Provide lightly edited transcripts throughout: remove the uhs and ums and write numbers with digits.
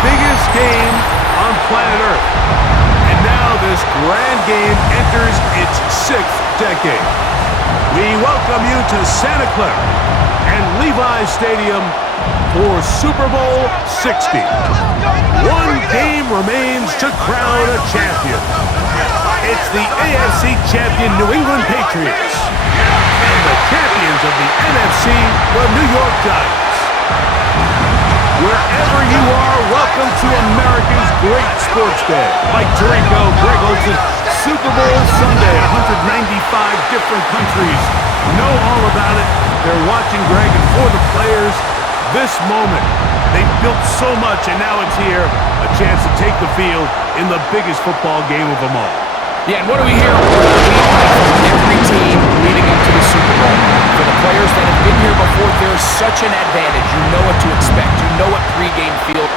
biggest game on planet Earth. And now this grand game enters its 6th decade. We welcome you to Santa Clara and Levi's Stadium for Super Bowl 60. One game remains to crown a champion. It's the AFC champion New England Patriots and the champions of the NFC, the New York Giants. Wherever you are, welcome to America's great sports day. Mike Tirico, Greg Olson, Super Bowl Sunday, 195 different countries know all about it. They're watching Greg, and for the players, this moment, they've built so much, and now it's here, a chance to take the field in the biggest football game of them all. Yeah, and what do we hear? From every team leading up to the Super Bowl. For the players that have been here before, there's such an advantage. You know what to expect. You know what pregame feels.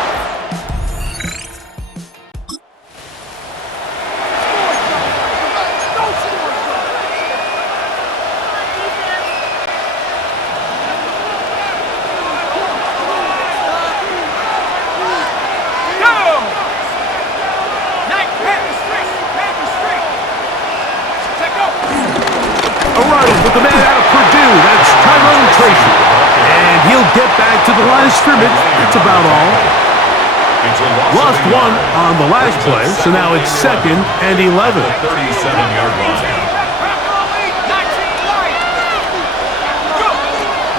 With the man out of Purdue, that's Tracy. And he'll get back to the line of scrimmage. That's about all. Lost one on the last play, so now it's 2nd and 11. 37-yard line.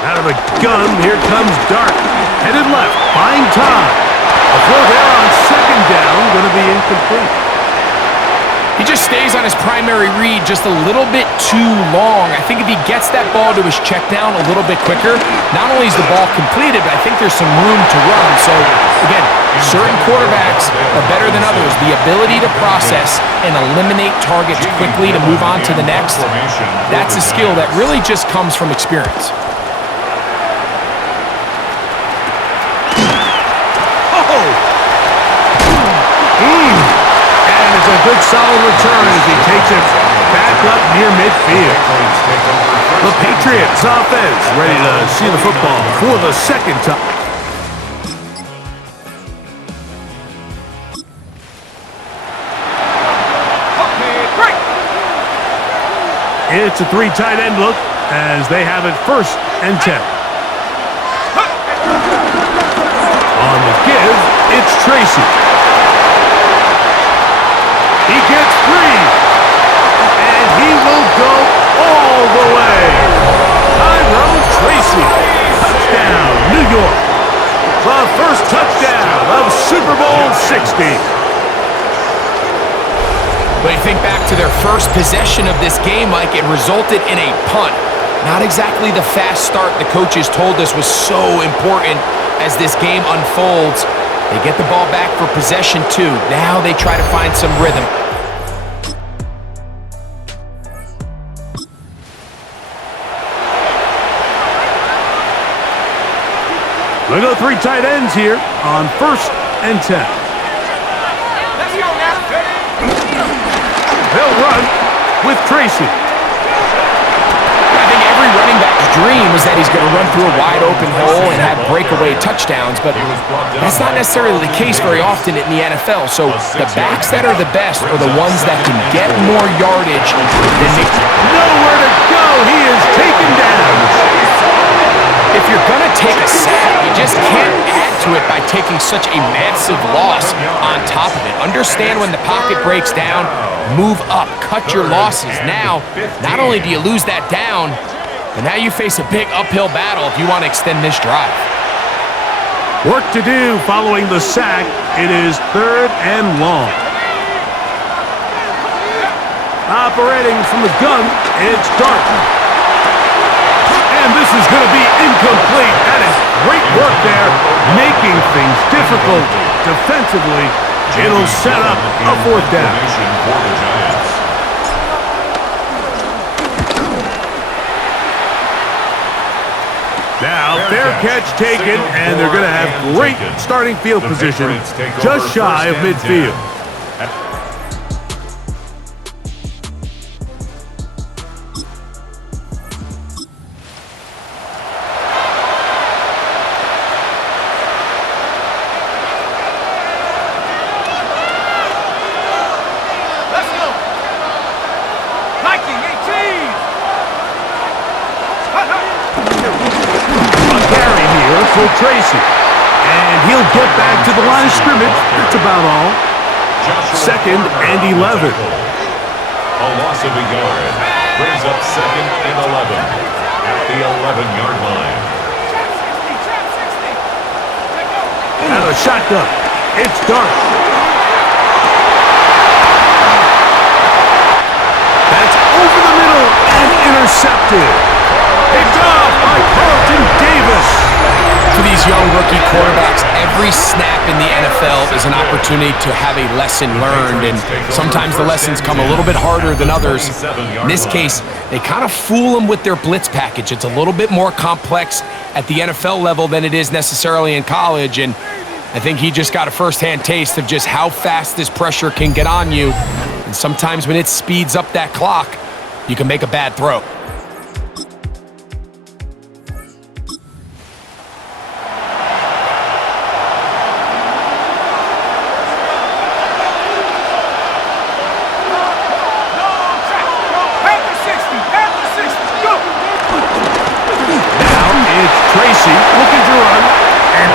Out of the gun, here comes Dart. Headed left, buying time. A throw there on 2nd down, going to be incomplete. He just stays on his primary read just a little bit too long. I think if he gets that ball to his check down a little bit quicker, not only is the ball completed, but I think there's some room to run. So, again, certain quarterbacks are better than others. The ability to process and eliminate targets quickly to move on to the next, that's a skill that really just comes from experience. Good solid return as he takes it back up near midfield. The Patriots offense ready to see the football for the 2nd time. It's a 3 tight end look as they have it 1st and 10. On the give, it's Tracy. He gets 3, and he will go all the way. Tracy, touchdown, New York. The first touchdown of Super Bowl 60. But you think back to their first possession of this game, Mike, it resulted in a punt. Not exactly the fast start the coaches told us was so important as this game unfolds. They get the ball back for possession 2. Now they try to find some rhythm. They go 3 tight ends here on 1st and 10. Let's go now. They'll run with Tracy. I think every running back's dream is that he's going to run through a wide open hole and have breakaway touchdowns, but that's not necessarily the case very often in the NFL. So the backs that are the best are the ones that can get more yardage than they... Nowhere to go. He is taken down. If you're going to take a sack, you just can't add to it by taking such a massive loss on top of it. Understand when the pocket breaks down, move up, cut your losses. Now, not only do you lose that down, but now you face a big uphill battle if you want to extend this drive. Work to do following the sack. It is 3rd and long. Operating from the gun, it's Dart. And this is going to be incomplete. That is great work there, making things difficult defensively. It'll set up a 4th down. Now, fair catch taken, and they're going to have great starting field position just shy of midfield. to Tracy. And he'll get back to the line of scrimmage. That's about all. Second and 11. A loss of a yard brings up second and 11 at the 11-yard line. Out of shotgun. It's Dart. That's over the middle and intercepted. Picked off by Carlton Davis. For these young rookie quarterbacks, every snap in the NFL is an opportunity to have a lesson learned, and sometimes the lessons come a little bit harder than others. In this case, they kind of fool them with their blitz package. It's a little bit more complex at the NFL level than it is necessarily in college, and I think he just got a first-hand taste of just how fast this pressure can get on you, and sometimes when it speeds up that clock, you can make a bad throw. Tracy looking to run, and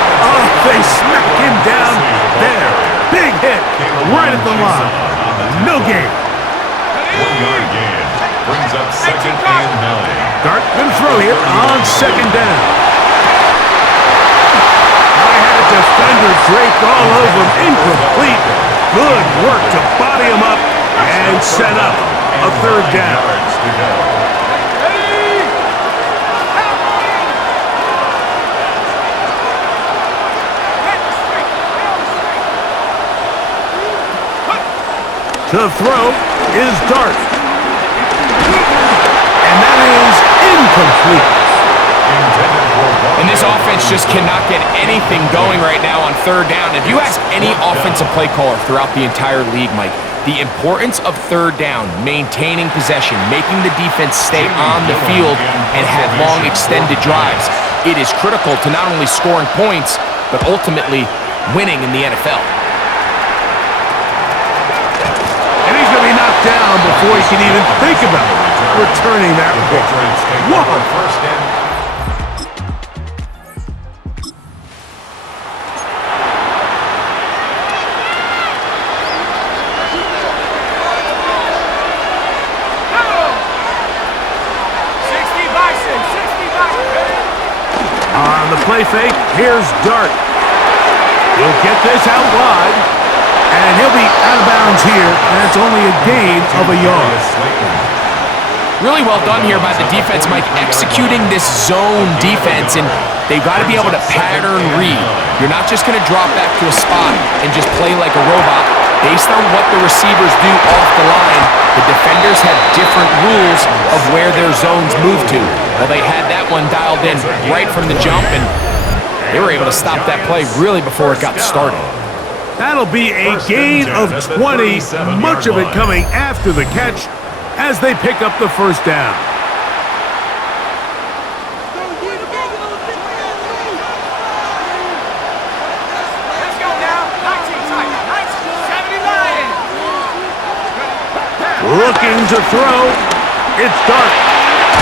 they smack him down there. Big hit right at the line. No gain. 1-yard gain brings up second and 9. Dart gonna throw here on second down. I had a defender draped all over him. Incomplete. Good work to body him up and set up a third down. Yards to go. To throw is Dart. And that is incomplete. And this offense just cannot get anything going right now on third down. If you ask any offensive play caller throughout the entire league, Mike, the importance of third down, maintaining possession, making the defense stay on the field and have long extended drives, it is critical to not only scoring points, but ultimately winning in the NFL. Down before he can even think about returning that ball. Whoa! First down. On the play fake, here's Dart. He'll get this out wide. And he'll be out of bounds here, and it's only a gain of a yard. Really well done here by the defense, Mike, executing this zone defense, and they've got to be able to pattern read. You're not just going to drop back to a spot and just play like a robot. Based on what the receivers do off the line, the defenders have different rules of where their zones move to. Well, they had that one dialed in right from the jump, and they were able to stop that play really before it got started. That'll be a gain of 20, much of it coming after the catch as they pick up the first down. Let's go now. 19 tight. 79. Looking to throw. It's Dart.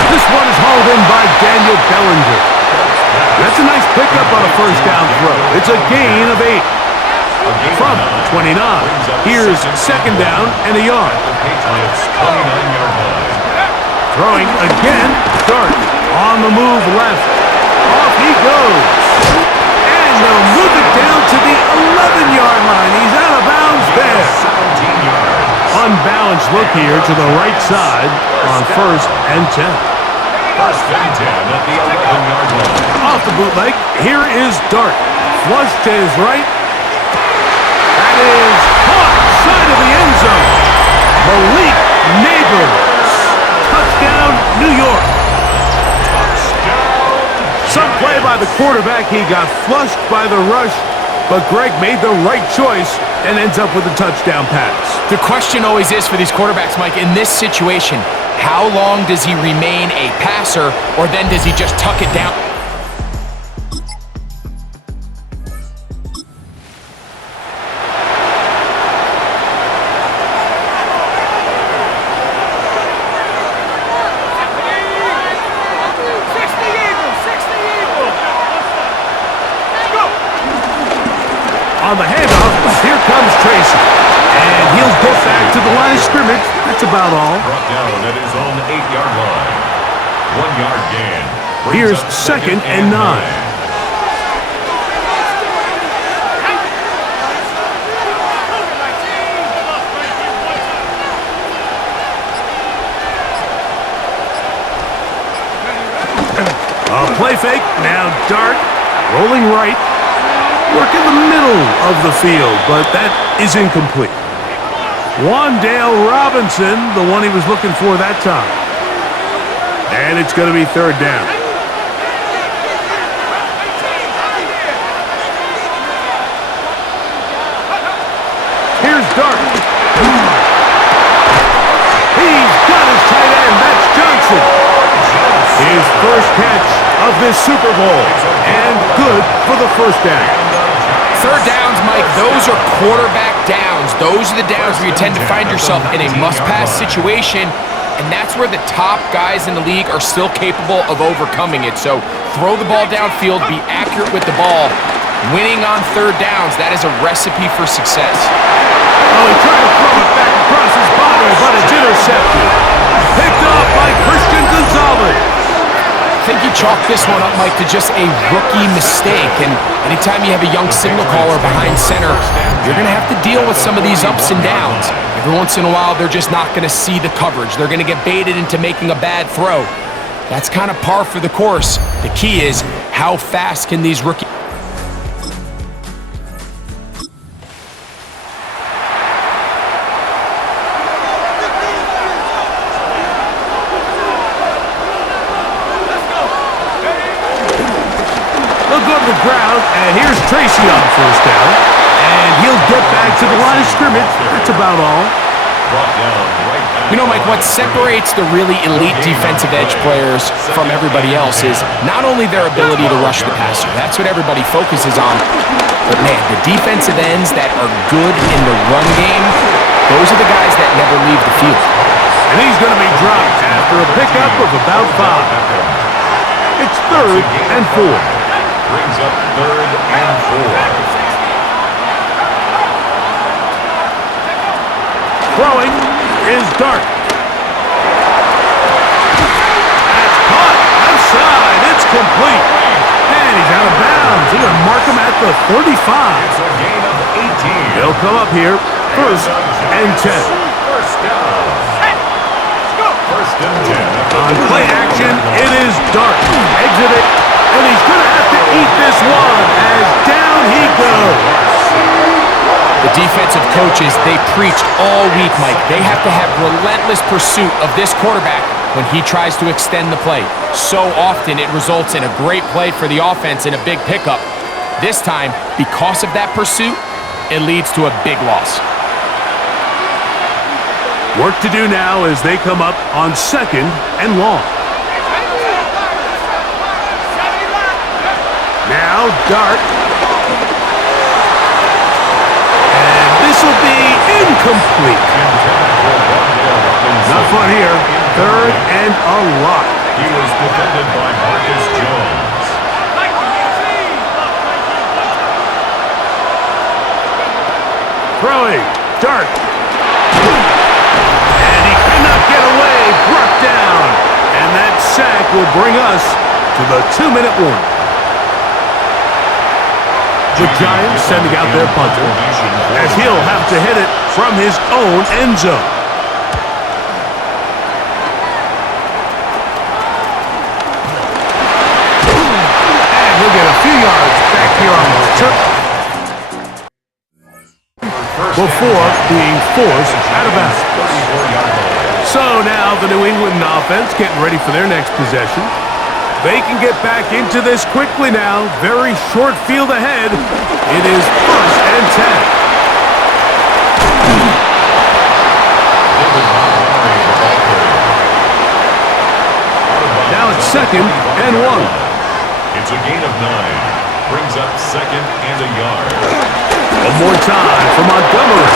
This one is hauled in by Daniel Bellinger. That's a nice pickup on a first down throw. It's a gain of 8. From 29. Here's second down and a yard. Patriots 29-yard line. Throwing again. Dart on the move left. Off he goes. And they'll move it down to the 11-yard line. He's out of bounds there. 17 yards. Unbalanced look here to the right side on first and 10. First and 10 at the 11-yard line. Off the bootleg. Here is Dart. Flush to his right. That is caught side of the end zone. Malik Neighbors. Touchdown, New York. Some play by the quarterback. He got flushed by the rush, but Greg made the right choice and ends up with a touchdown pass. The question always is for these quarterbacks, Mike, in this situation, how long does he remain a passer, or then does he just tuck it down? on the handoff. Here comes Tracy. And he'll get back to the line of scrimmage. That's about all. Brought down at his own 8-yard line. 1-yard gain. Here's second and 9. A play fake, now Dart, rolling right, work in the middle of the field, but that is incomplete. Wandale Robinson, the one he was looking for that time. And it's going to be third down. Here's Dart. He's got his tight end, that's Johnson. His first catch of this Super Bowl, and good for the first down. Third downs, Mike, those are quarterback downs. Those are the downs where you tend to find yourself in a must-pass situation, and that's where the top guys in the league are still capable of overcoming it. So throw the ball downfield, be accurate with the ball. Winning on third downs, that is a recipe for success. Oh, he tried to throw it back across his body, but it's intercepted. Picked off by Christian Gonzalez. I think you chalk this one up, Mike, to just a rookie mistake. And anytime you have a young signal caller behind center, you're going to have to deal with some of these ups and downs. Every once in a while, they're just not going to see the coverage. They're going to get baited into making a bad throw. That's kind of par for the course. The key is, how fast can these rookies... ground, and here's Tracy on first down, and he'll get back to the line of scrimmage. That's about all. You know, Mike, what separates the really elite defensive edge players from everybody else is not only their ability to rush the passer. That's what everybody focuses on. But, man, the defensive ends that are good in the run game, those are the guys that never leave the field. And he's going to be dropped after a pickup of about 5. It's third and 4. Brings up third and 4. Throwing is Dart. That's caught outside. It's complete. And he's out of bounds. They're going to mark him at the 35. It's a gain of 18. They'll come up here first and 10. First down. First and 10. On play action, it is Dart. Exit it. And he's going to have to eat this one as down he goes. The defensive coaches, they preached all week, Mike. They have to have relentless pursuit of this quarterback when he tries to extend the play. So often it results in a great play for the offense and a big pickup. This time, because of that pursuit, it leads to a big loss. Work to do now as they come up on second and long. Now Dart. And this will be incomplete. Not fun here. Third and a lot. He was defended by Marcus Jones. Throwing. Dart. And he cannot get away. Brought down. And that sack will bring us to the 2-minute warning. The Giants sending out their punter, as he'll have to hit it from his own end zone. And he'll get a few yards back here on the return before being forced out of bounds. So now the New England offense getting ready for their next possession. They can get back into this quickly now. Very short field ahead. It is first and 10. Now it's second and 1. It's a gain of 9. Brings up second and a yard. One more time for Montgomery.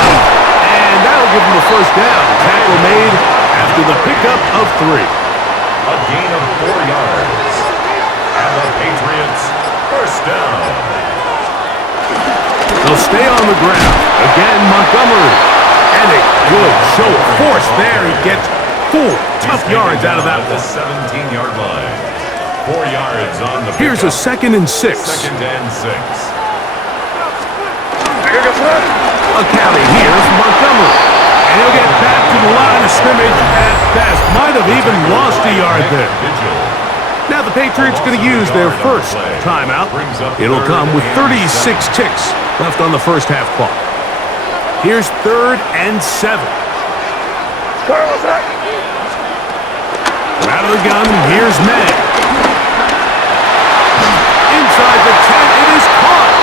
And that'll give him the first down. Tackle made after the pickup of 3. A gain of 4 yards. And the Patriots first down. They'll stay on the ground. Again, Montgomery. And a good show of force there. He gets 4 tough yards out of that one. 17-yard line. 4 yards on the Here's a pickup. 2nd and 6. 2nd and 6. A carry here from Montgomery. And he'll get back to the line of scrimmage at best. Might have even lost a yard there. Now the Patriots are going to use their first timeout. It'll come with 36 ticks left on the first half clock. Here's 3rd and 7. Out of the gun, here's May. Inside the 10, it is caught.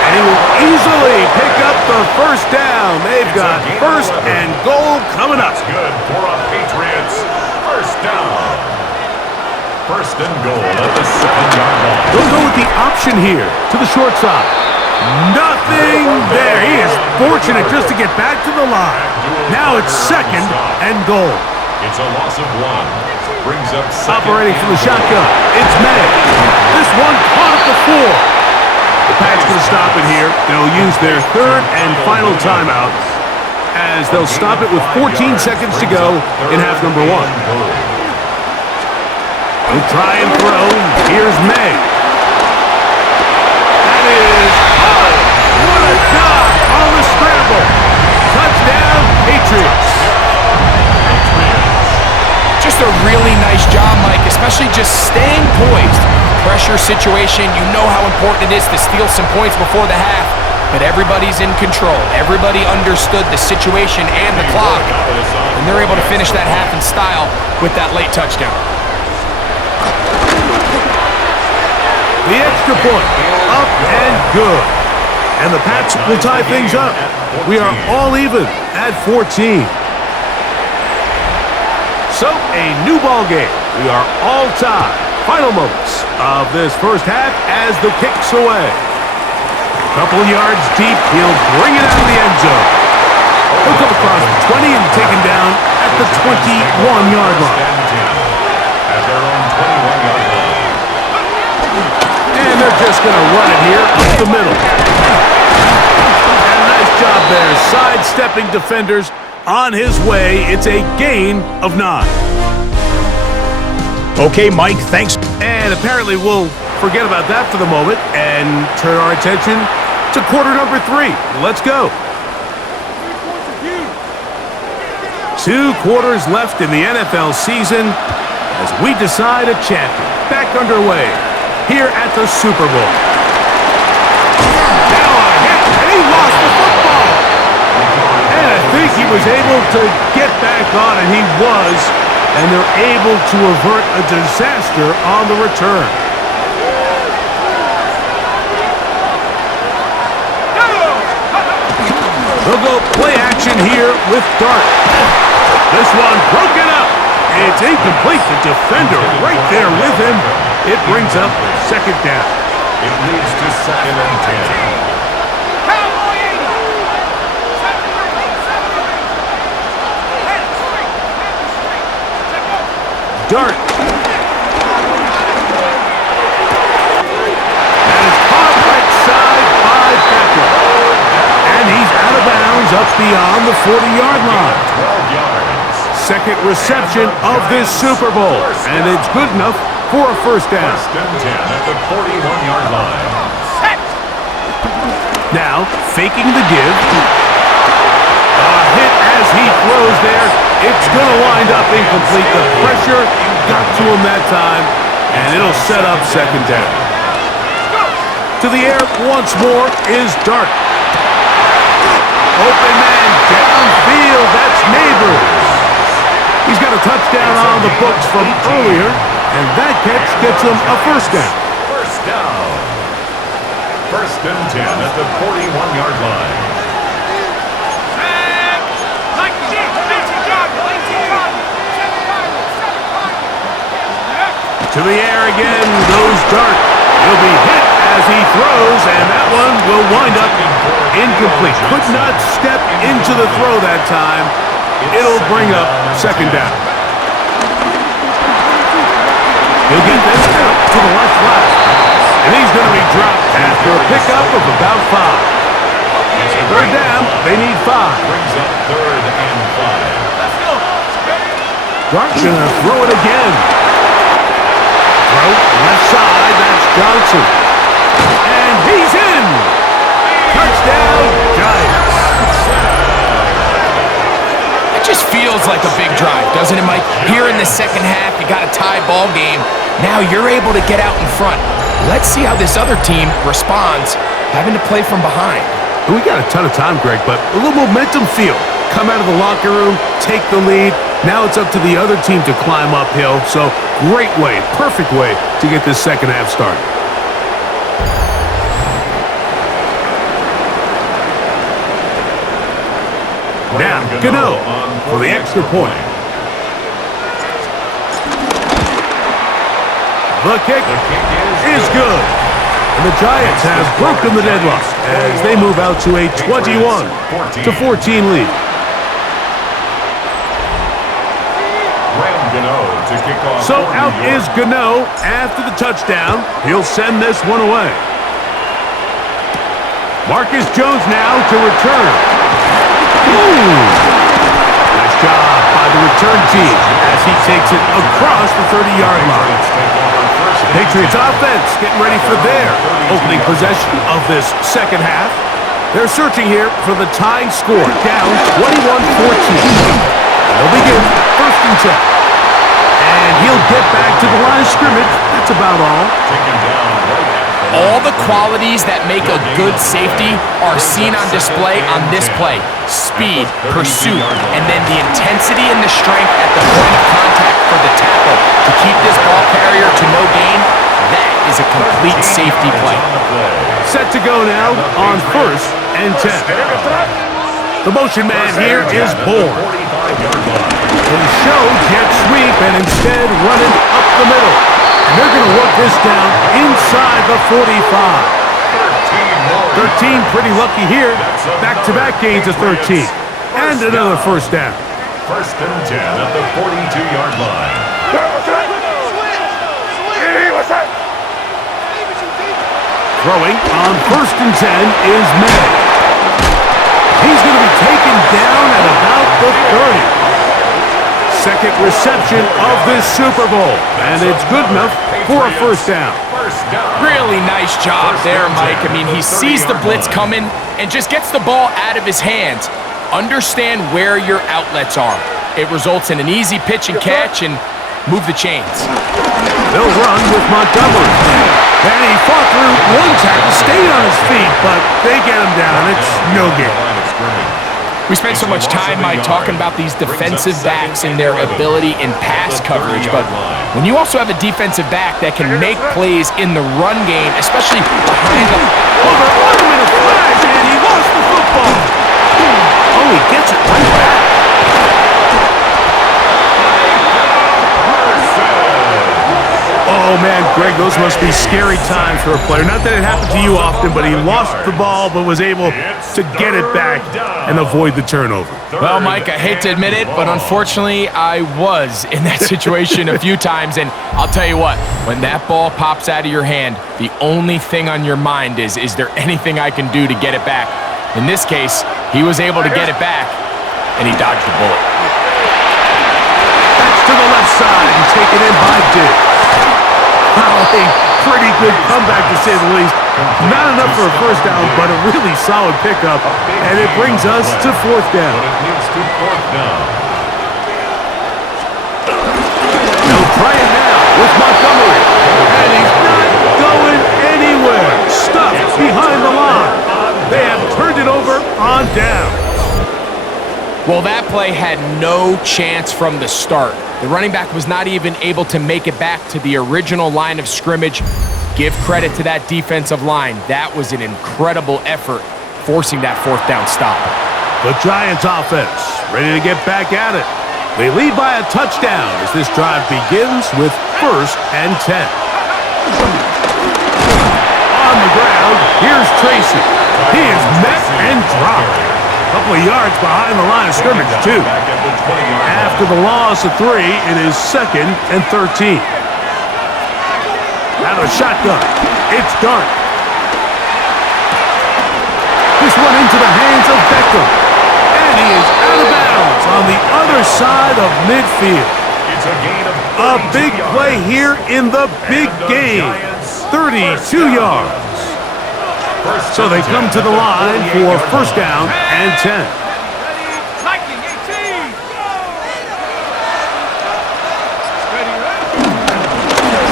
And he will easily pick up the first down. They've got 1st and goal coming up. That's good for a Patriots first down. 1st and goal at the 7-yard line. They'll go with the option here to the short side. Nothing there. He is fortunate just to get back to the line. Now it's 2nd and goal. It's a loss of 1. Brings up 2nd. Operating from the shotgun, it's May. This one caught at the 4. The Pats going to stop it here. They'll use their 3rd and final timeout as they'll stop it with 14 seconds to go in half number 1. They'll try and throw. Here's May. That is hard. What a job on the scramble. Touchdown, Patriots. Just a really nice job, Mike, especially just staying poised. Pressure situation, you know how important it is to steal some points before the half, but everybody's in control. Everybody understood the situation and the clock, and they're able to finish that half in style with that late touchdown. The extra point, up and good. And the Pats will tie things up. We are all even at 14. So, a new ball game. We are all tied. Final moments of this first half as the kick's away. Couple yards deep, he'll bring it out of the end zone. He'll come across the 20 and taken down at the 21-yard line. At their own 21-yard line. And they're just going to run it here up the middle. And a nice job there, sidestepping defenders on his way. It's a gain of 9. Okay, Mike, thanks. And apparently we'll forget about that for the moment and turn our attention to quarter number 3. Let's go. 2 quarters left in the NFL season as we decide a champion. Back underway here at the Super Bowl. Now a hit, and he lost the football. And I think he was able to get back on, and he was. And they're able to avert a disaster on the return. They'll go play action here with Dart. This one broken up. It's incomplete. The defender right there with him. It brings up 2nd down. It leads to 2nd and 10. Dart. And it's caught right side by Becker. And he's out of bounds up beyond the 40-yard line. 12 yards. 2nd reception of this Super Bowl. And it's good enough for a first down. 1st and 10 at the 41-yard line. Now, faking the give. A hit as he throws there. It's going to wind up incomplete. The pressure got to him that time, and it'll set up 2nd down. To the air once more is Dart. Open man downfield. That's Neighbors. He's got a touchdown on the books from earlier, and that catch gets him a first down. First down. 1st and 10 at the 41-yard line. To the air again goes Dart. He'll be hit as he throws, and that one will wind up incomplete. Could not step into the throw that time. It'll bring up 2nd down. He'll get this out to the left. And he's going to be dropped after a pickup of about 5. Third down, they need 5. Brings up 3rd and 5. Let's go. Dart's going to throw it again. Throw left side, that's Johnson. And he's in. Touchdown, Giants. It just feels like a big drive, doesn't it, Mike? Here in the second half, you got a tie ball game. Now you're able to get out in front. Let's see how this other team responds, having to play from behind. We got a ton of time, Greg, but a little momentum feel. Come out of the locker room, take the lead. Now it's up to the other team to climb uphill. So great way, perfect way to get this second half started. Now, Gano for the extra point. The kick is good. And the Giants have broken the deadlock as they move out to a 21-14 lead. So out is Gano after the touchdown. He'll send this one away. Marcus Jones now to return. Nice job by the return team as he takes it across the 30-yard line. Patriots offense getting ready for their opening possession of this second half. They're searching here for the tying score, down 21-14. They'll begin 1st and 10. And he'll get back to the line of scrimmage. That's about all. All the qualities that make a good safety are seen on display on this play. Speed, pursuit, and then the intensity and the strength at the point of contact for the tackle to keep this ball carrier to no gain. That is a complete safety play. Set to go now on 1st and 10. The motion man here is Bourne. He'll show jet sweep and instead running up the middle. And they're going to work this down inside the 45. 13 pretty lucky here. Back-to-back gains of 13. And another 1st down. 1st and 10 at the 42-yard line. Throwing on 1st and 10 is Madden. He's going to be taken down at about the 30. Second reception of this Super Bowl, and it's good enough for a 1st down. Really nice job there, Mike. I mean, he sees the blitz coming and just gets the ball out of his hands. Understand where your outlets are. It results in an easy pitch and catch and move the chains. They'll run with Montgomery. And he fought through one tackle, stayed on his feet, but they get him down. It's no game. We spent so much time, Mike, talking about these defensive backs and their ability in pass coverage, but when you also have a defensive back that can make plays in the run game, especially behind the... Over on him in a flash, and he lost the football. Oh, he gets it right back. Oh, man, Greg, those must be scary times for a player. Not that it happened to you often, but he lost the ball but was able to get it back and avoid the turnover. Well, Mike, I hate to admit it, but unfortunately, I was in that situation a few times, and I'll tell you what, when that ball pops out of your hand, the only thing on your mind is there anything I can do to get it back? In this case, he was able to get it back, and he dodged the bullet. That's to the left side and taken in by Diggs. A pretty good comeback, to say the least. Not enough for a 1st down, but a really solid pickup, and it brings us to 4th down. They'll try it now with Montgomery, and he's not going anywhere. Stuffed behind the line. They have turned it over on down. Well, that play had no chance from the start. The running back was not even able to make it back to the original line of scrimmage. Give credit to that defensive line. That was an incredible effort, forcing that 4th down stop. The Giants offense ready to get back at it. They lead by a touchdown as this drive begins with 1st and 10. On the ground, here's Tracy. He is met and dropped. A couple of yards behind the line of scrimmage, too. After the loss of 3, it is 2nd and 13. Out of the shotgun, it's Dart. This one into the hands of Beckham. And he is out of bounds on the other side of midfield. It's a gain of A 32 big yards. play here in the big game. 32 yards. So they come to the line for first down and 10. Lightning 18.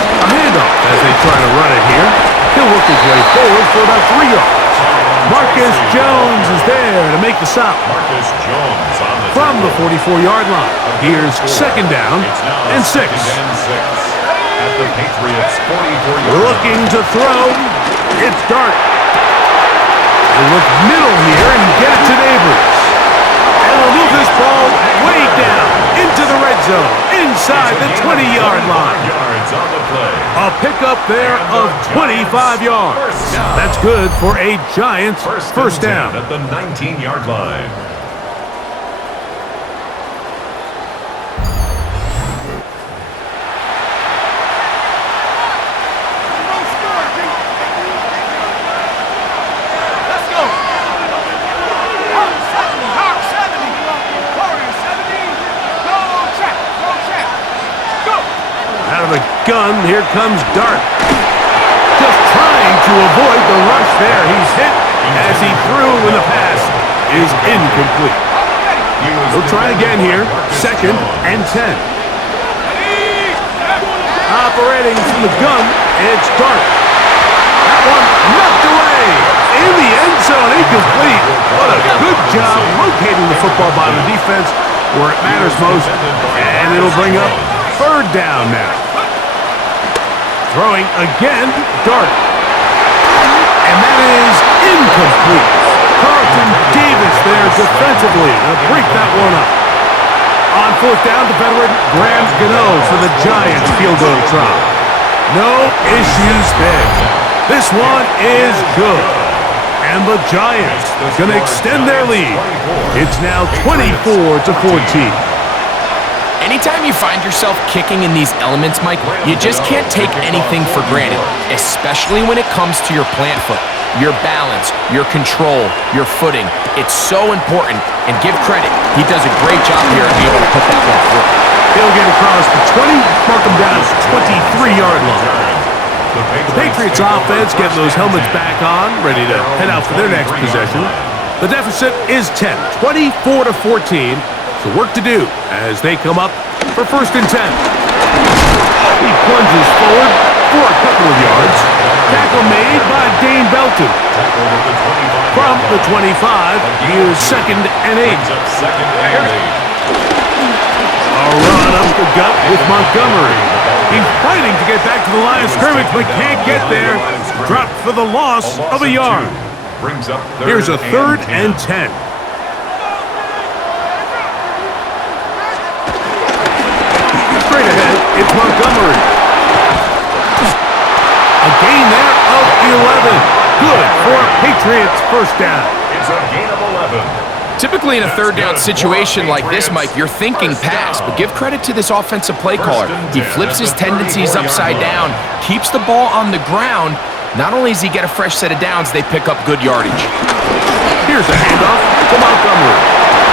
A handoff as they try to run it here. He'll work his way forward for about 3 yards. Marcus Jones is there to make the stop Marcus Jones on the from the 44-yard line. Here's second down It's now and 6. second and 6 at the Patriots 44-yard Looking to throw. It's Dart. They look middle here and get it to Neighbors. And they'll move this ball way down into the red zone, inside the 20-yard line. yards on the play. A pickup there of 25 yards. That's good for a Giants first down. At the 19-yard line. Let's go. Hawk 70. Hawk 70. Warrior 70. Go check. Go check. Go. Out of the gun, here comes Dart. Just trying to avoid the rush there. He's hit as he threw when the pass is incomplete. He'll try again here. Second and 10. Operating from the gun, it's Dart. That one knocked away. In the end zone, incomplete. What a good job locating the football by the defense where it matters most. And it'll bring up third down now. Throwing again, Dart. And that is incomplete. Carlton Davis there defensively to break that one up. On fourth down, the veteran Graham Gano for the Giants field goal try. No issues there. This one is good. And the Giants going to extend their lead. It's now 24-14. Anytime you find yourself kicking in these elements, Mike, you just can't take anything for granted, especially when it comes to your plant foot, your balance, your control, your footing. It's so important, and give credit. He does a great job here of being able to put that one through. He'll get across the 20, mark him down at the 23-yard line. The Patriots offense getting those helmets back on, ready to head out for their next possession. The deficit is 10, 24-14. So work to do as they come up for first and 10. He plunges forward for a couple of yards. Tackle made by Dane Belton. From the 25, here's second and 8. A run up the gut with Montgomery. He's fighting to get back to the line of scrimmage, but can't get there. Dropped for the loss of a yard. Here's a third and 10. Straight ahead, it's Montgomery. A gain there of 11. Good for a Patriots first down. It's a gain of 11. Typically in a third down situation like this, Mike, you're thinking pass, but give credit to this offensive play caller. He flips his tendencies upside down, keeps the ball on the ground. Not only does he get a fresh set of downs, they pick up good yardage. Here's a handoff to Montgomery.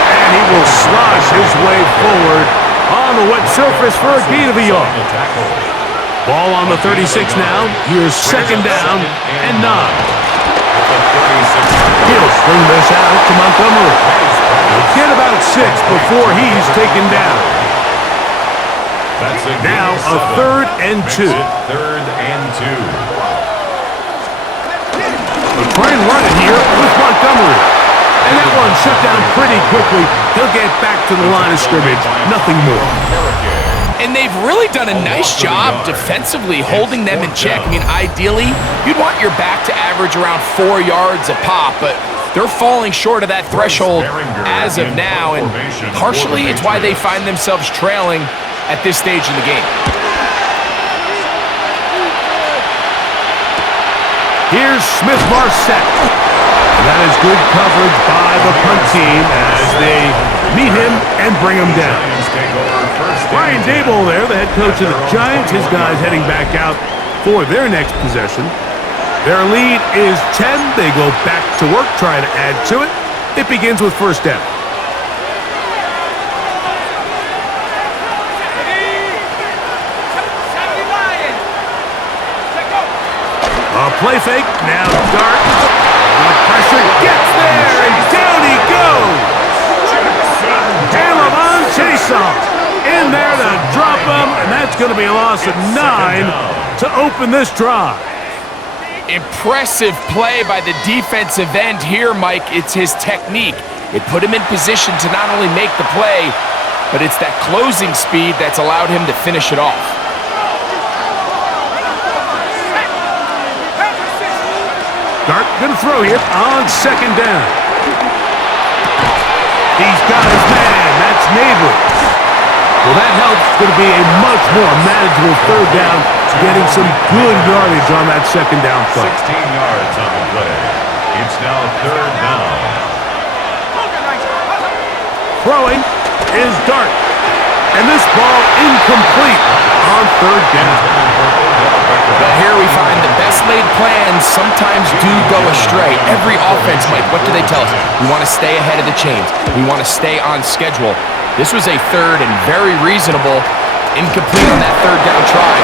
And he will slosh his way forward on the wet surface for a gain of a yard. Ball on the 36 now. Here's second down and 9. He'll swing this out to Montgomery. He'll get about 6 before he's taken down. Now a third and 2. Third and 2. They'll try and run it here with Montgomery. And that one shut down pretty quickly. He'll get back to the line of scrimmage. Nothing more. And they've really done a nice job defensively holding them in check. I mean, ideally, you'd want your back to average around 4 yards a pop, but they're falling short of that threshold as of now, and partially it's why they find themselves trailing at this stage in the game. Here's Smith-Marset. That is good coverage by the punt team as they meet him and bring him down. Brian Daboll there, the head coach of the Giants. His guys heading back out for their next possession. Their lead is 10. They go back to work, trying to add to it. It begins with first down. A play fake, now Dart. The pressure gets there, and down he goes. Caleb on Chason in there to drop him, and that's going to be a loss of 9 to open this drive. Impressive play by the defensive end here, Mike. It's his technique. It put him in position to not only make the play, but it's that closing speed that's allowed him to finish it off. Dart going to throw here on second down. He's got his man. That's Neighbors. Well, that helps. It's going to be a much more manageable third down, getting some good yardage on that second down play. 16 yards on the play. It's now third down. Throwing is Dart. And this ball incomplete on third down. But here we find the best laid plans sometimes do go astray. Every offense, Mike, what do they tell us? We want to stay ahead of the chains. We want to stay on schedule. This was a third and very reasonable incomplete on that third down try.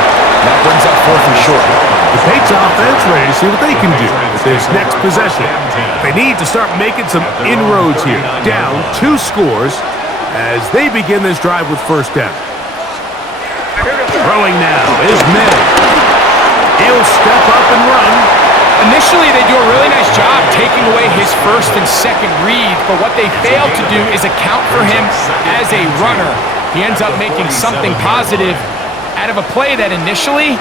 That brings up fourth and short. The Patriots offense ready to see what they can do with this next possession. They need to start making some inroads here. Down 2 scores as they begin this drive with first down. Throwing now is Madden. He'll step up and run. Initially, they do a really nice job taking away his first and second read, but what they fail to do is account for him as a runner. He ends up making something positive out of a play that initially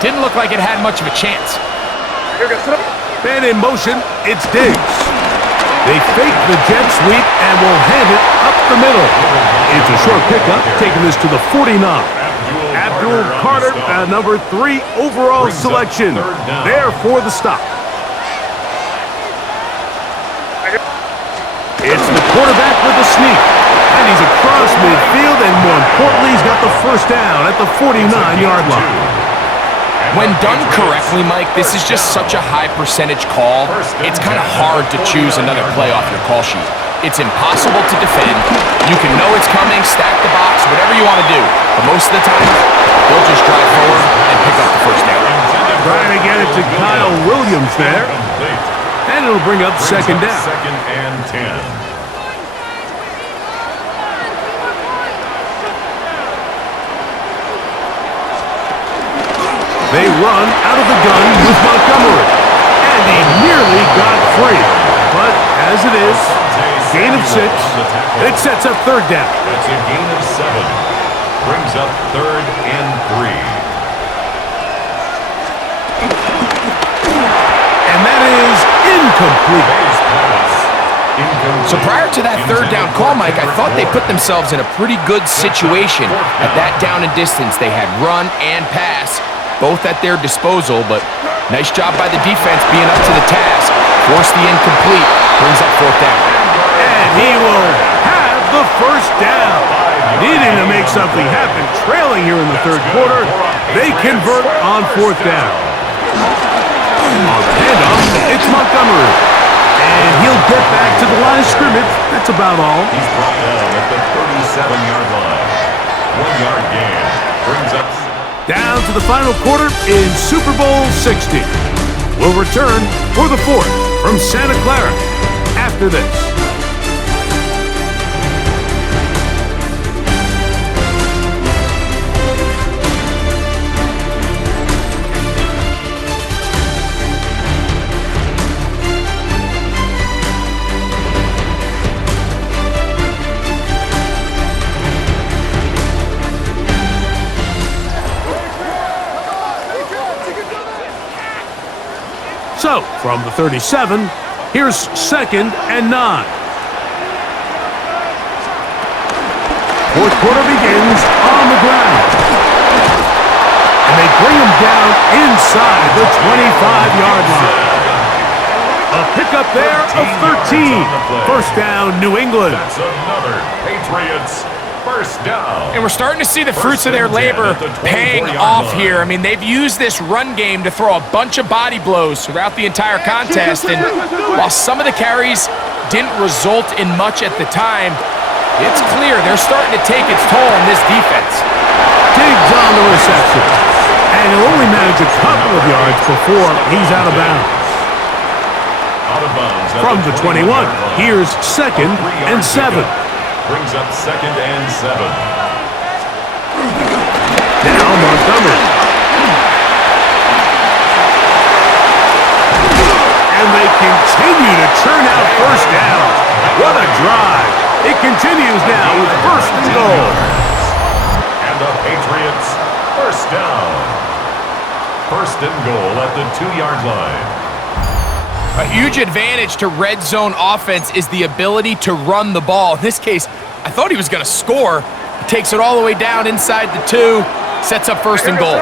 didn't look like it had much of a chance. Man in motion, it's Diggs. They fake the jet sweep and will hand it up the middle. It's a short pickup, taking this to the 49. Abdul Carter, number 3 overall selection, there for the stop. It's the quarterback with the sneak. And he's across midfield, and more importantly, he's got the first down at the 49-yard line. When done correctly, Mike, this is just such a high percentage call. It's kind of hard to choose another play off your call sheet. It's impossible to defend. You can know it's coming, stack the box, whatever you want to do. But most of the time, they'll just drive forward and pick up the first down. Trying to get it to Kyle Williams there. And it'll bring up second down. Second and 10. They run out of the gun with Montgomery. And he nearly got free. But as it is, gain of 6. It sets up third down. That's a gain of 7. Brings up third and 3. And that is incomplete. So prior to that third down call, Mike, I thought they put themselves in a pretty good situation. At that down and distance, they had run and pass, both at their disposal, but nice job by the defense being up to the task. Force the incomplete, brings up fourth down. And he will have the first down. Needing to make something happen, trailing here in the third quarter, they convert on fourth down. On the handoff, it's Montgomery. And he'll get back to the line of scrimmage. That's about all. He's brought down at the 37-yard line. 1-yard gain. Brings up Down to the final quarter in Super Bowl 60. We'll return for the fourth from Santa Clara after this. So, from the 37, here's second and 9. Fourth quarter begins on the ground. And they bring him down inside the 25-yard line. A pickup there of 13. First down, New England. That's another Patriots First down. And we're starting to see the fruits of their labor paying off here. I mean, they've used this run game to throw a bunch of body blows throughout the entire contest. And while some of the carries didn't result in much at the time, it's clear they're starting to take its toll on this defense. Diggs on the reception. And he'll only manage a couple of yards before he's out of bounds. Out of bounds From the 21, here's 2nd and 7. Brings up 2nd and 7. Now Montgomery. And they continue to churn out first down. What a drive. It continues now with 1st and goal. And the Patriots, first down. 1st and goal at the 2-yard line. A huge advantage to red zone offense is the ability to run the ball. In this case, I thought he was going to score. He takes it all the way down inside the 2, sets up 1st and goal.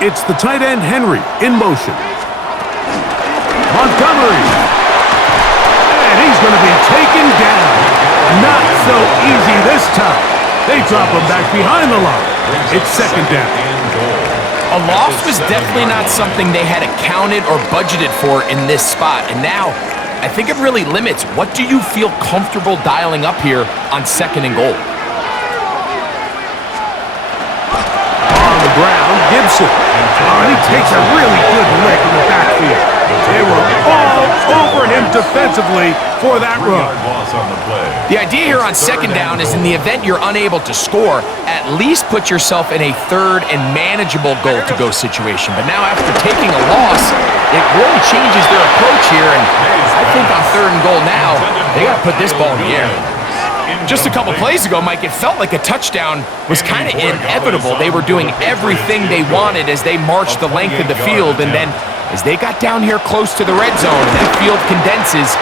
It's the tight end Henry in motion. Montgomery. And he's going to be taken down. Not so easy this time. They drop him back behind the line. It's 2nd down. A loss was definitely not something they had accounted or budgeted for in this spot. And now, I think it really limits what do you feel comfortable dialing up here on 2nd and goal. On the ground, Gibson. And he takes a really good lick in the backfield. They were all over him defensively for that run. The idea here on 2nd down is in the event you're unable to score, at least put yourself in a 3rd and manageable goal-to-go situation. But now after taking a loss, it really changes their approach here. And I think on 3rd and goal now, they got to put this ball in the air. Just a couple plays ago, Mike, it felt like a touchdown was kind of inevitable. They were doing everything they wanted as they marched the length of the field. And then as they got down here close to the red zone and that field condenses,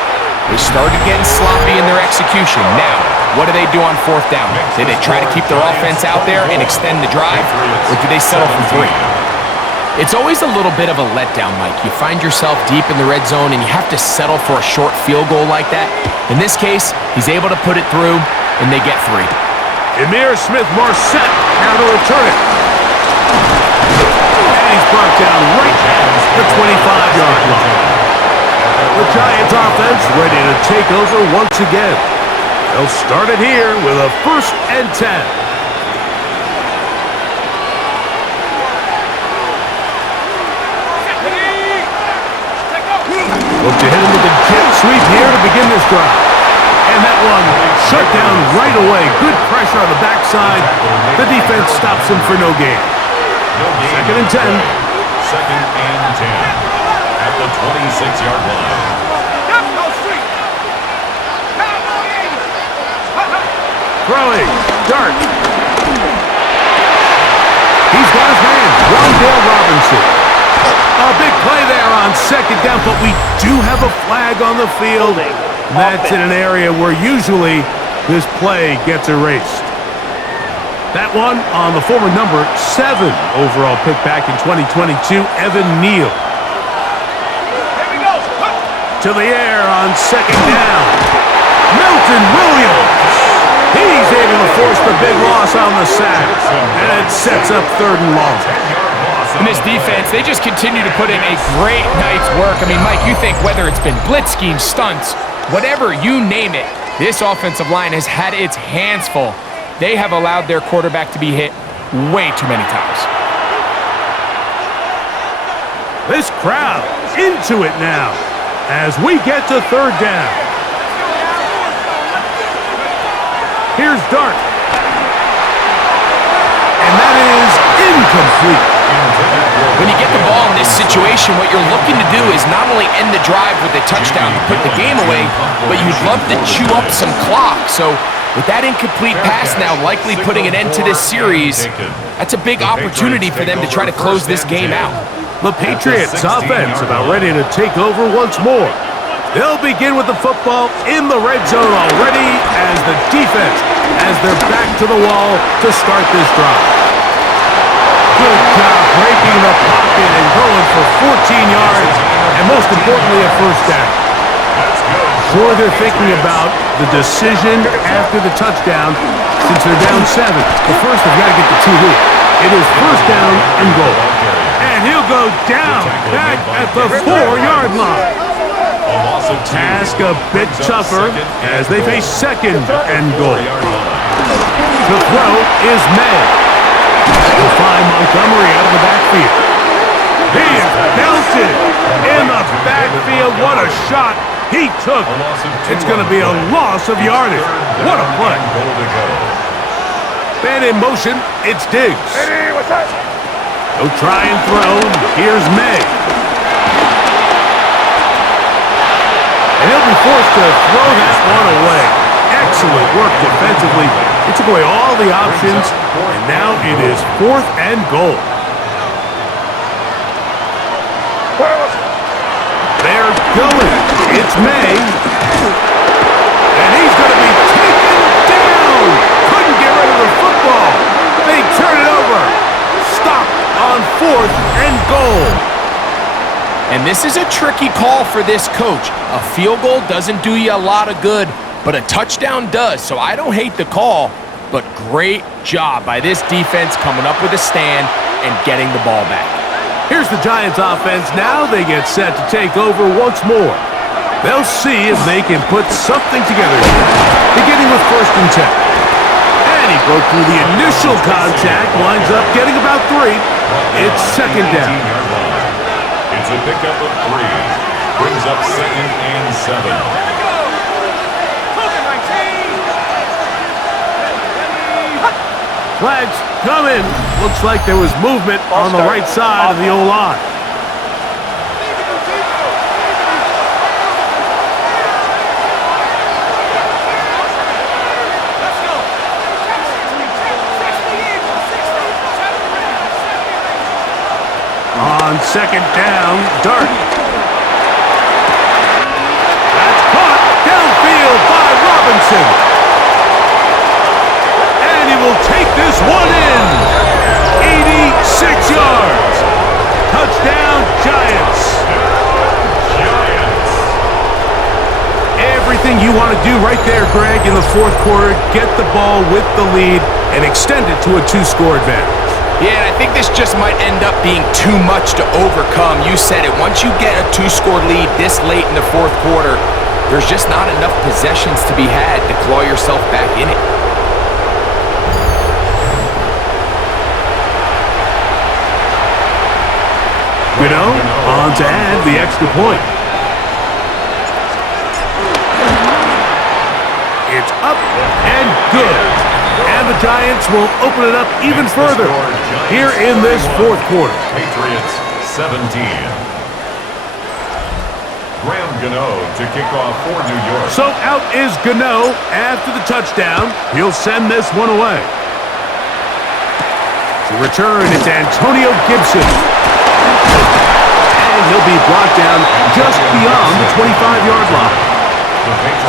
they started getting sloppy in their execution. Now, what do they do on 4th down? Did they try to keep their offense out there and extend the drive, or do they settle for 3? It's always a little bit of a letdown, Mike. You find yourself deep in the red zone and you have to settle for a short field goal like that. In this case, he's able to put it through, and they get 3. Emir Smith-Marset now to return it. And he's brought down right at the 25-yard line. The Giants offense ready to take over once again. They'll start it here with a 1st and 10. Look to hit him with a jet sweep here to begin this drive. And that one shut down right away. Good pressure on the backside. The defense stops him for no gain. 2nd and 10. 2nd and 10 at the 26-yard line. Throwing. Dart. He's got his man. Rondale Robinson. A big play there on 2nd down, but we do have a flag on the field. That's in an area where usually this play gets erased. That one on the former number 7 overall pick back in 2022, Evan Neal. To the air on 2nd down. Milton Williams. He's able to force the big loss on the sack, and it sets up 3rd and long. In this defense, they just continue to put in a great night's work. I mean, Mike, you think whether it's been blitz schemes, stunts, whatever you name it, this offensive line has had its hands full. They have allowed their quarterback to be hit way too many times. This crowd into it now as we get to 3rd down. Here's Dart. And that is incomplete. When you get the ball in this situation, what you're looking to do is not only end the drive with a touchdown to put the game away, but you'd love to chew up some clock. So with that incomplete pass now likely putting an end to this series, that's a big opportunity for them to try to close this game out. The Patriots offense about ready to take over once more. They'll begin with the football in the red zone already as the defense has their back to the wall to start this drive. Good job breaking the pocket and going for 14 yards, and most importantly, a 1st down. sure they're thinking about the decision after the touchdown since they're down 7. But first, they've got to get the 2 here. It is first down and goal. And he'll go down back at the 4-yard line. Task a bit tougher as they face second and goal. The throw is May. He'll find Montgomery out of the backfield. He is belted in the backfield. What a shot he took. It's going to be a loss of yardage. What a play. Man in motion, it's Diggs. He'll try and throw. Here's May. And he'll be forced to throw that one away. Excellent work defensively. He took away all the options, and now it is 4th and goal. They're going. It's May. And he's going to be taken down. Couldn't get rid of the football. They turn it over. Stop on 4th and goal. And this is a tricky call for this coach. A field goal doesn't do you a lot of good, but a touchdown does. So I don't hate the call, but great job by this defense coming up with a stand and getting the ball back. Here's the Giants offense. Now they get set to take over once more. They'll see if they can put something together here, beginning with 1st and 10. And he broke through the initial contact, winds up getting about 3. It's 2nd down. It's a pickup of 3. Brings up 2nd and 7. Flags coming. Looks like there was movement on the right side of the O-line. On 2nd down, Dart. That's caught downfield by Robinson. And he will take this one in. 86 yards. Touchdown, Giants. Everything you want to do right there, Greg, in the 4th quarter. Get the ball with the lead and extend it to a 2-score advantage. Yeah, and I think this just might end up being too much to overcome. You said it. Once you get a 2-score lead this late in the 4th quarter, there's just not enough possessions to be had to claw yourself back in it. On to add the extra point. It's up and good. And the Giants will open it up even further here in this 4th quarter. Patriots 17. Graham Gano to kick off for New York. So out is Gano after the touchdown. He'll send this one away. To return, it's Antonio Gibson. And he'll be brought down just beyond the 25-yard line.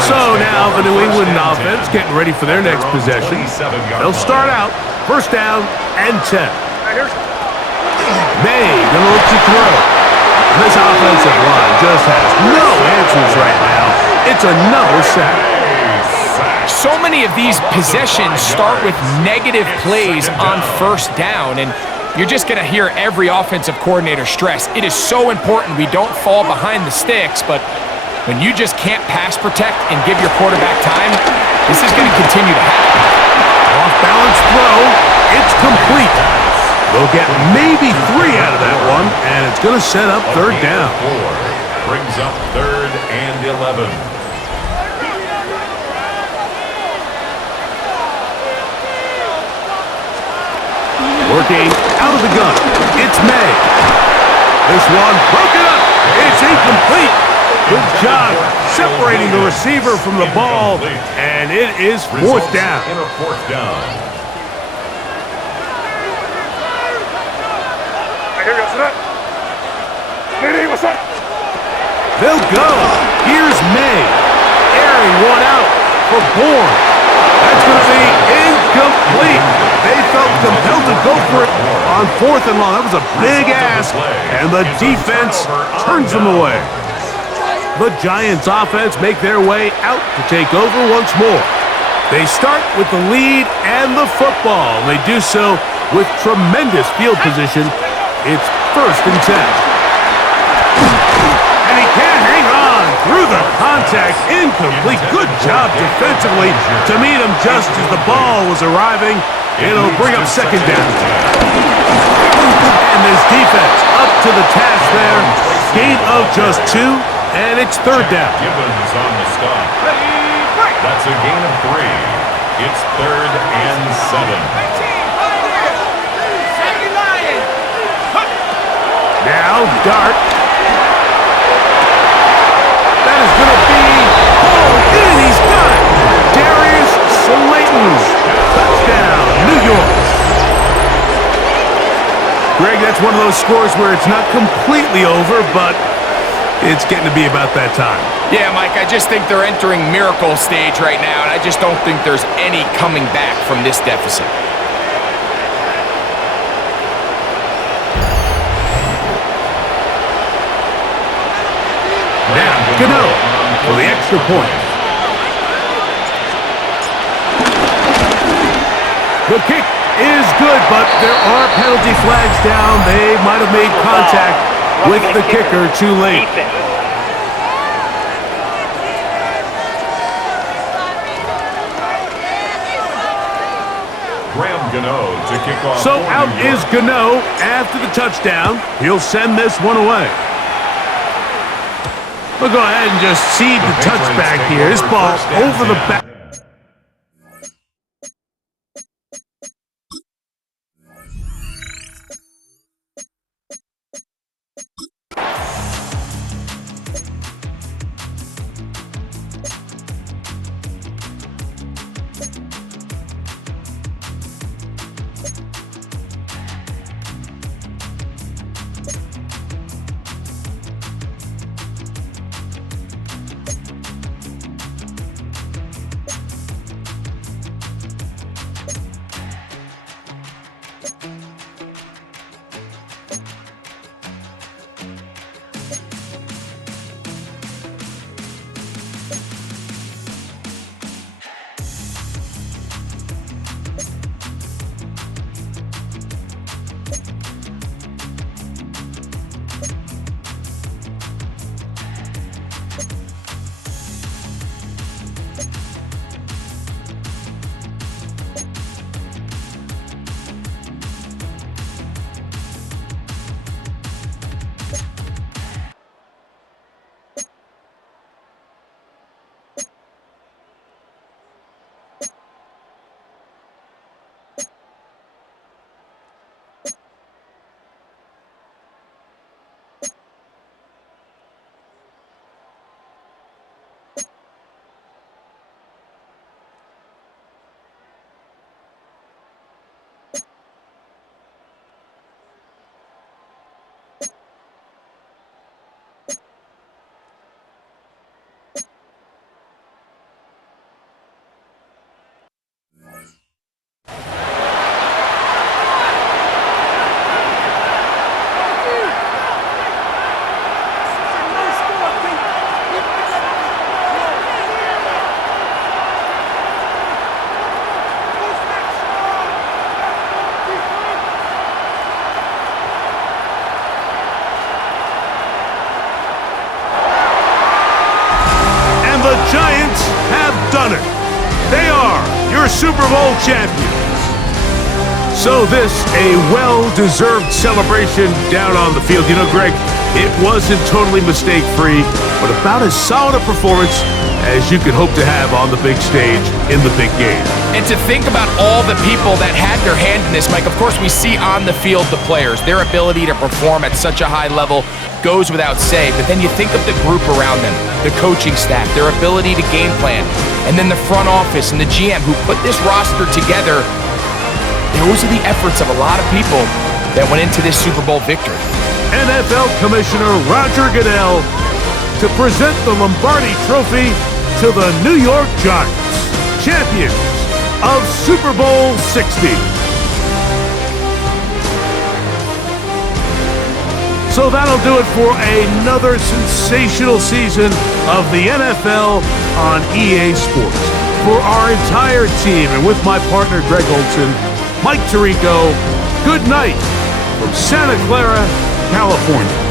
So now the New England offense getting ready for their next possession. They'll start out 1st down and 10. May gonna look to throw. This offensive line just has no answers right now. It's another sack. So many of these possessions start with negative plays on 1st down, and you're just going to hear every offensive coordinator stress. It is so important we don't fall behind the sticks, but when you just can't pass protect and give your quarterback time, this is going to continue to happen. Off-balance throw. It's complete. They'll get maybe 3 out of that one, and it's going to set up 3rd down. 4 brings up 3rd and 11. Working out of the gun. It's May. This one broken up. It's incomplete. Good job separating the receiver from the ball, and it is 4th down. In a 4th down. They'll go. Here's May. Airing one out for Bourne. That's going to be incomplete. They felt compelled to go for it on 4th and long. That was a big ask, and the defense turns them away. the Giants offense make their way out to take over once more. They start with the lead and the football. They do so with tremendous field position. It's 1st and 10. And he can't hang on through the contact. Incomplete. Good job defensively to meet him just as the ball was arriving. It'll bring up 2nd down. And this defense up to the task there. Gain of just 2, and it's 3rd down. Gibbons on the stop. That's a gain of 3. It's 3rd and 7. Now, Dart. That is going to be pulled in. He's got it. Darius Slayton. Touchdown, New York. Greg, that's one of those scores where it's not completely over, but it's getting to be about that time. Yeah, Mike, I just think they're entering miracle stage right now, and I just don't think there's any coming back from this deficit. Now, Gano for the extra point. The kick is good, but there are penalty flags down. They might have made contact with the kicker too late. To kick off. So out is Gano after the touchdown. He'll send this one away. We'll go ahead and just cede the touchback here. This ball over the back. Giants have done it. They are your Super Bowl champions. So this, a well-deserved celebration down on the field. You know, Greg, it wasn't totally mistake-free, but about as solid a performance as you could hope to have on the big stage in the big game. And to think about all the people that had their hand in this, Mike, of course we see on the field the players, their ability to perform at such a high level goes without say, but then you think of the group around them, the coaching staff, their ability to game plan, and then the front office and the GM who put this roster together. Those are the efforts of a lot of people that went into this Super Bowl victory. NFL Commissioner Roger Goodell to present the Lombardi Trophy to the New York Giants, champions of Super Bowl 60. So that'll do it for another sensational season of the NFL on EA Sports. For our entire team and with my partner Greg Olson, Mike Tirico, good night from Santa Clara, California.